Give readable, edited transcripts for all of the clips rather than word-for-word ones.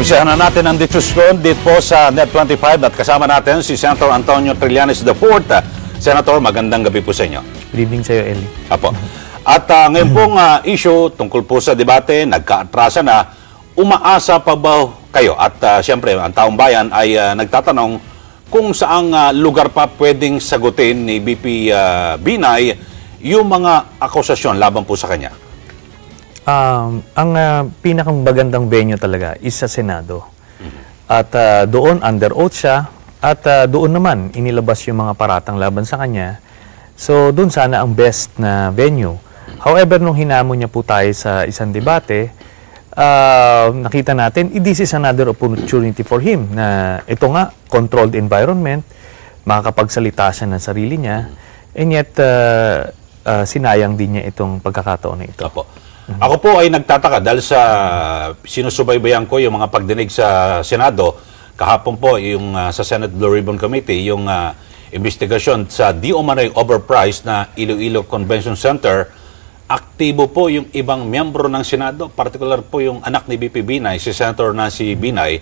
Umpisahan na natin ang diskusyon dito po sa Net25 at kasama natin si Senator Antonio Trillanes IV. Senator, magandang gabi po sa inyo. Good evening sa iyo, Eli. Apo. At ngayon pong issue tungkol po sa debate, nagkaatrasa na, umaasa pa ba kayo? At siyempre, ang taong bayan ay nagtatanong kung saang lugar pa pwedeng sagutin ni BP Binay yung mga akusasyon laban po sa kanya. Ang pinakamagandang venue talaga is sa Senado. At doon under oath siya at doon naman inilabas yung mga paratang laban sa kanya. So doon sana ang best na venue. However, nung hinamon niya po tayo sa isang debate, nakita natin, this is another opportunity for him na ito nga, controlled environment, makakapagsalita siya ng sarili niya, and yet sinayang din niya itong pagkakataon na ito. Apo. Ako po ay nagtataka dahil sa sinusubaybayan ko yung mga pagdinig sa Senado. Kahapon po yung sa Senate Blue Ribbon Committee, yung investigasyon sa di umano'y overpriced na Iloilo Convention Center. Aktibo po yung ibang miyembro ng Senado, particular po yung anak ni BP Binay, si Senator Nancy Binay.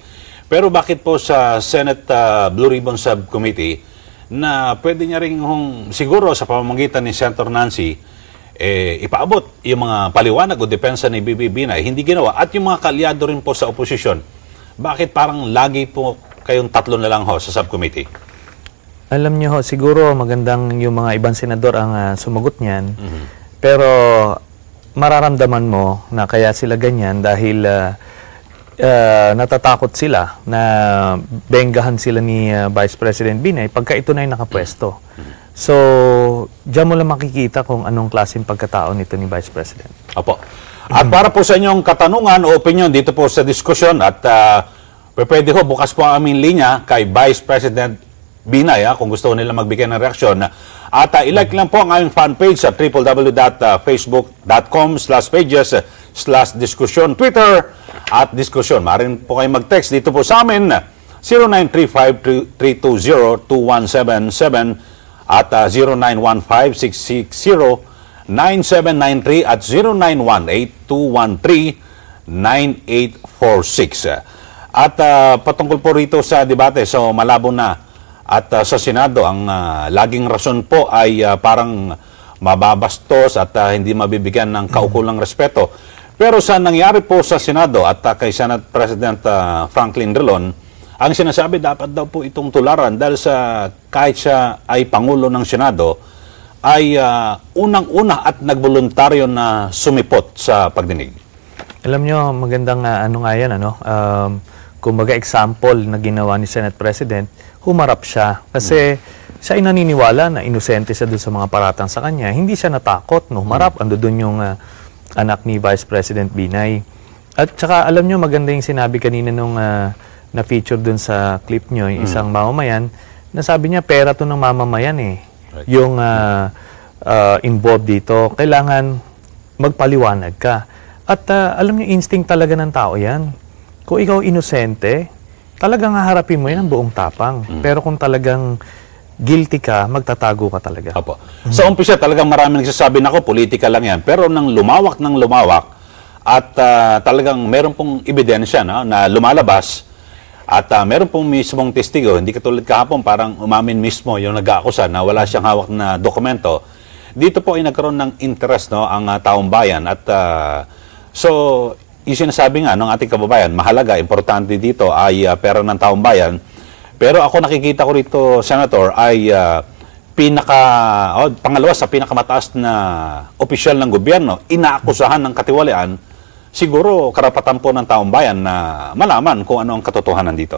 Pero bakit po sa Senate Blue Ribbon Subcommittee na pwede niya rin siguro sa pamamagitan ni Senator Nancy ipaabot yung mga paliwanag o depensa ni BP Binay, hindi ginawa. At yung mga kalyado rin po sa oposisyon, bakit parang lagi po kayong tatlo na lang ho sa subcommittee? Alam niyo ho, siguro magandang yung mga ibang senador ang sumagot niyan. Pero mararamdaman mo na kaya sila ganyan dahil natatakot sila na benggahan sila ni Vice President Binay pagka ito na yung nakapwesto. So, diyan mo lang makikita kung anong klaseng pagkatao nito ni Vice President. Opo. At para po sa inyong katanungan o opinion dito po sa diskusyon at pwede ho, bukas po ang aming linya kay Vice President Binay kung gusto nila magbigay ng reaksyon. At ilike lang po ang aming fan page sa www.facebook.com/pages/diskusyon, Twitter at diskusyon. Maaari po kayo mag-text dito po sa amin 0935-320-2177 at 0915-660-9793 at 0918-213-9846. At patungkol po rito sa debate, so malabo na at sa Senado, ang laging rason po ay parang mababastos at hindi mabibigyan ng kaukulang respeto. Pero sa nangyari po sa Senado at kay Senate President Franklin Drilon, ang sinasabi dapat daw po itong tularan dahil sa kahit siya ay Pangulo ng Senado, ay unang-una at nagboluntaryo na sumipot sa pagdinig. Alam nyo, magandang ano nga yan, kumbaga example na ginawa ni Senate President, humarap siya. Kasi siya ay naniniwala na inosente siya doon sa mga paratang sa kanya. Hindi siya natakot, no? Humarap. Ando doon yung anak ni Vice President Binay. At saka alam nyo, maganda yung sinabi kanina nung na-feature dun sa clip nyo, yung isang mamamayan, na sabi niya, pera to ng mamamayan eh. Right. Yung involved dito, kailangan magpaliwanag ka. At alam niyo, instinct talaga ng tao yan. Kung ikaw inosente, talagang haharapin mo yan ang buong tapang. Pero kung talagang guilty ka, magtatago ka talaga. Opo. Sa umpisa, talagang maraming nagsasabi na politika lang yan. Pero nang lumawak at talagang meron pong ebidensya na lumalabas, at meron pong mismong testigo, hindi katulad kahapon, parang umamin mismo yung nag-aakusa na wala siyang hawak na dokumento. Dito po ay nagkaroon ng interest ang taong bayan. At so, yung sinasabi nga ng ating kababayan, mahalaga, importante dito ay pera ng taong bayan. Pero ako nakikita ko rito, Senator, ay pangalawa sa pinakamataas na opisyal ng gobyerno, inaakusahan ng katiwalian. Siguro karapatan po ng taong bayan na malaman kung ano ang katotohanan dito.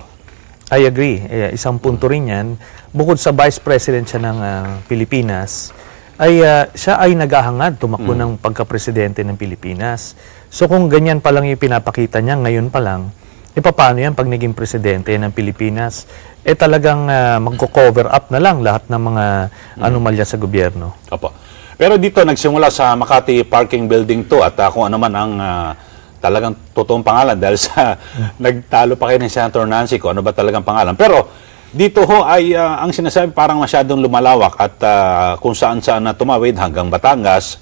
I agree. Isang punto rin yan. Bukod sa Vice President siya ng Pilipinas, ay siya ay naghahangad tumakbo ng pagka-presidente ng Pilipinas. So kung ganyan pa lang yung pinapakita niya ngayon pa lang, paano yan pag naging presidente ng Pilipinas? Talagang magko-cover up na lang lahat ng mga anomalya sa gobyerno. Opo. Pero dito nagsimula sa Makati Parking Building 2 at kung ano man ang talagang totoong pangalan dahil sa nagtalo pa kayo ni Senator Nancy kung ano ba talagang pangalan. Pero dito ho ay ang sinasabi parang masyadong lumalawak at kung saan-saan na tumawid hanggang Batangas.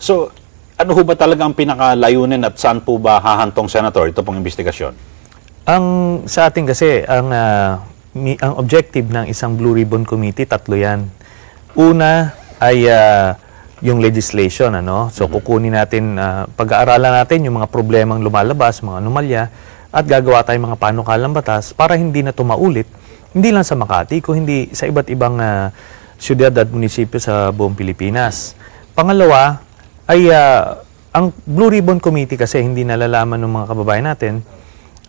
So ano ho ba talaga ang pinakalayunin at saan po ba hahantong, Senator, ito pong investigasyon? Ang sa atin kasi, ang objective ng isang Blue Ribbon Committee, tatlo yan. Una ay yung legislation, ano? So kukunin natin, pag-aaralan natin yung mga problemang lumalabas, mga anomalya, at gagawa tayong mga panukalang batas para hindi na ito maulit, hindi lang sa Makati, kung hindi sa iba't ibang syudad at munisipyo sa buong Pilipinas. Pangalawa ay ang Blue Ribbon Committee kasi hindi nalalaman ng mga kababayan natin,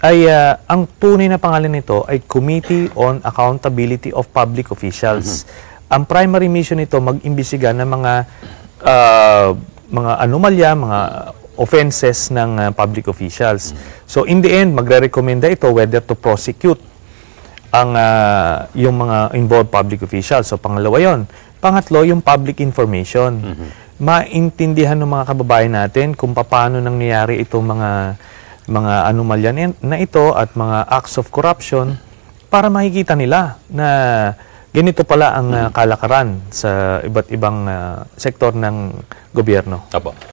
ay ang tunay na pangalan nito ay Committee on Accountability of Public Officials. Ang primary mission nito mag-imbisiga ng mga anomalya, mga offenses ng public officials. So in the end, magre-recommenda ito whether to prosecute yung mga involved public officials. So pangalawa yon. Pangatlo, yung public information. Maintindihan ng mga kababayan natin kung paano nangyayari itong mga anomalya na ito at mga acts of corruption para makikita nila na ganito pala ang kalakaran sa iba't ibang sektor ng gobyerno. Apo.